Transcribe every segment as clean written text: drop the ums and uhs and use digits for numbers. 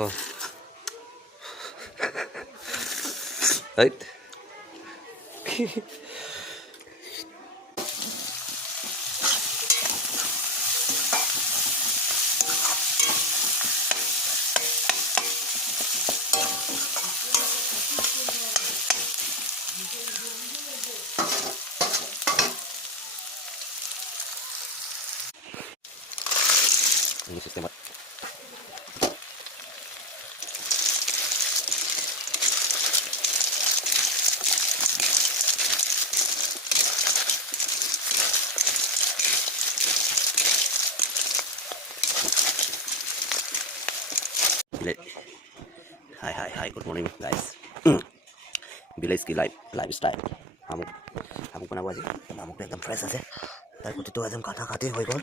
Right? Ini sistem Hi, good morning guys. Village की lifestyle हम को ना बाजी हम को एकदम फ्रेश আছে তার প্রতি তো একদম কাটা কাটি হয়ে গেল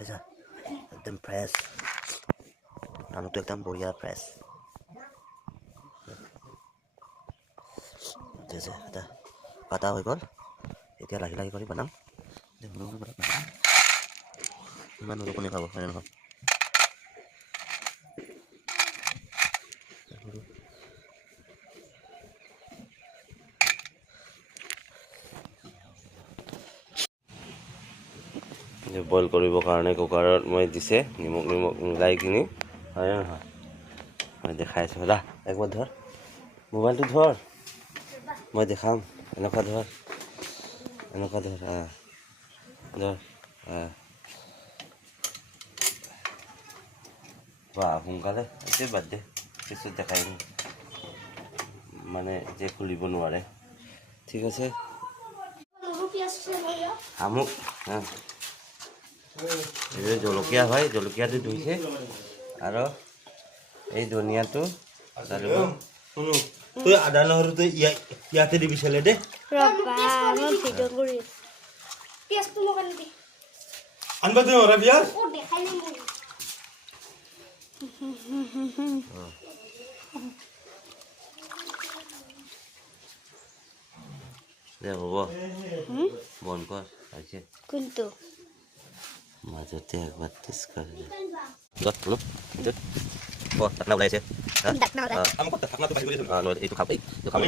আচ্ছা একদম ফ্রেশ আমটো একদম বঢ়িয়া ফ্রেশ যে এটা কাটা হৈ গ'ল এতিয়া লাহি লাহি কৰি বনাম ইমান নৰকনি খাব হয় নহয় বইল কৰিবৰ কাৰণে কুকাৰত মই দিছে নিমখ মিলাই কিনি হয় নহয় মই দেখাই আছোঁ দা একবাৰ ধৰ মোবাইলটো ধৰ মই দেখাম এনেকুৱা ধৰ ধৰ বাহ সোনকালে এতিয়া বাদ দে পিছত দেখাই মানে যে খুলিব নোৱাৰে ঠিক আছে আমুক এই জলকীয়া হয় জলকীয়াটো ধুইছে আৰু এই ধনিয়াটো তুই আদা নহৰুটো ইয়াতে দিবি চালে দে আনবা দিওঁ ৰবিয়া দে হ'ব বন্ধ কৰ আছে কোনটো মাজতে একবাৰ টেষ্ট কৰি যত লো যত ও টাকনা ওলাইছে টাকনা ওলাই আমক টাকনাটো বাহিৰ কৰিছে ন এইটো খাব এইটো খাব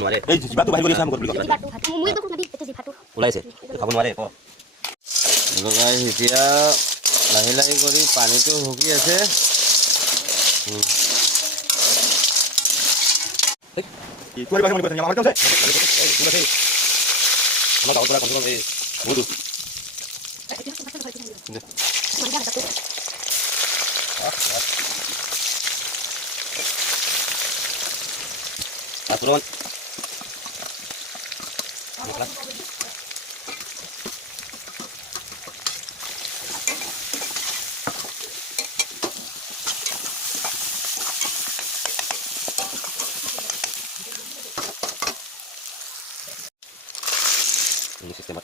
নোৱাৰে এই জিবাটো বাহিৰ কৰিছে আমক জিবাটো মই তো নদি এটো জিবাটো ওলাইছে খাব নোৱাৰে ক গাইস এতিয়া লাহে লাহে কৰি পানীটো হুকি আছে এই তোৰ বাহিৰ কৰিছে আমাৰ কাছে আমাৰ গাঁৱৰ পৰা কম এই বুদু Aturan. Ini sistem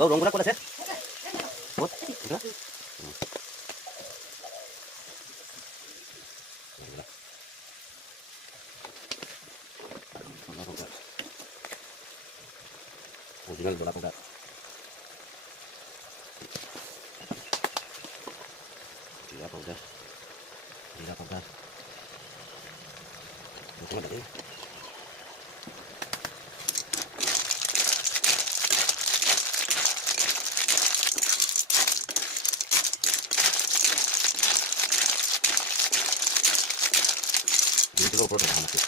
Lo dong kurang kuda set. Buat, udah. Original bola kuda. Iya kuda. Iya kuda. Itu ada ini. Ini juga produk masih.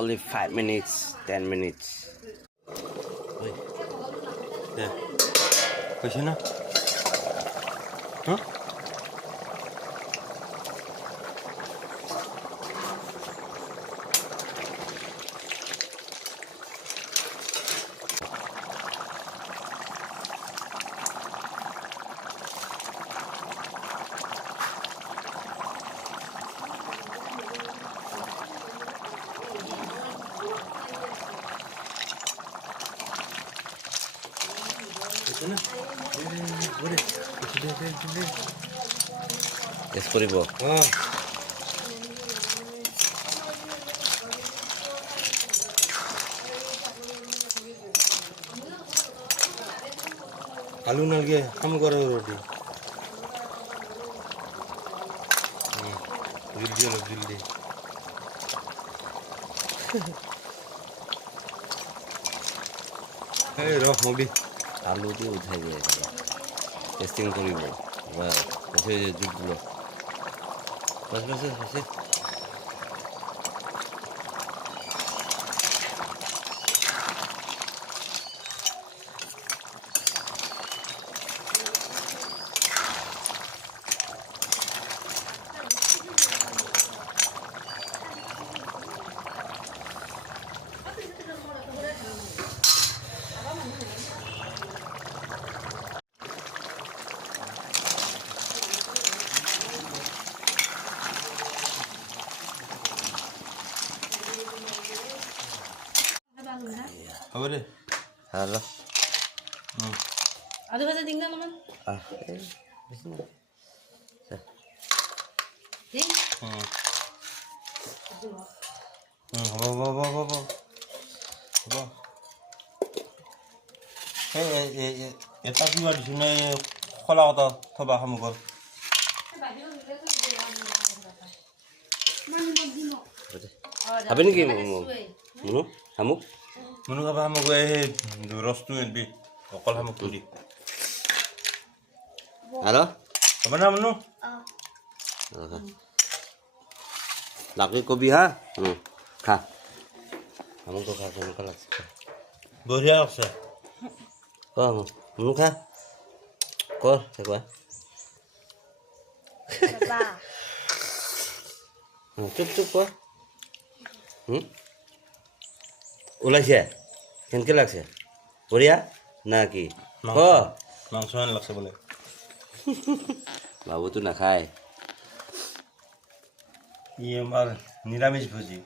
only 5 minutes, 10 minutes. Oi. Yeah. Question na? Huh? Yes, কৰিব আলু নালগে কাম কৰে ৰুটি জলদি অলপ জলদি এই ৰখ মোক দি আলু দি উঠাই দিয়ে টেষ্টিং কৰিব জুট দিলো বাস বাস আছে Apa deh? Halo. Ada bahasa tinggal teman? Bisa nggak? Nih. Apa? Tadi di sini kalau atau coba kamu kau. Apa ini kamu? Menu? Kamu? Menu apa kamu gue rostu ini? Okol kamu tuli. Halo? Apa nama menu? Laki kopi ha? Kah? Kamu kok kamu kelas? Boleh apa? Kamu menu kah? Kor, siapa? Siapa? Cup kok. ওলাইছে কেনকে লাগছে বঢ়িয়া না কি মাংস লাগছে বোলে বাবুতো নাখায় ই আমাৰ নিৰামিষ ভোজী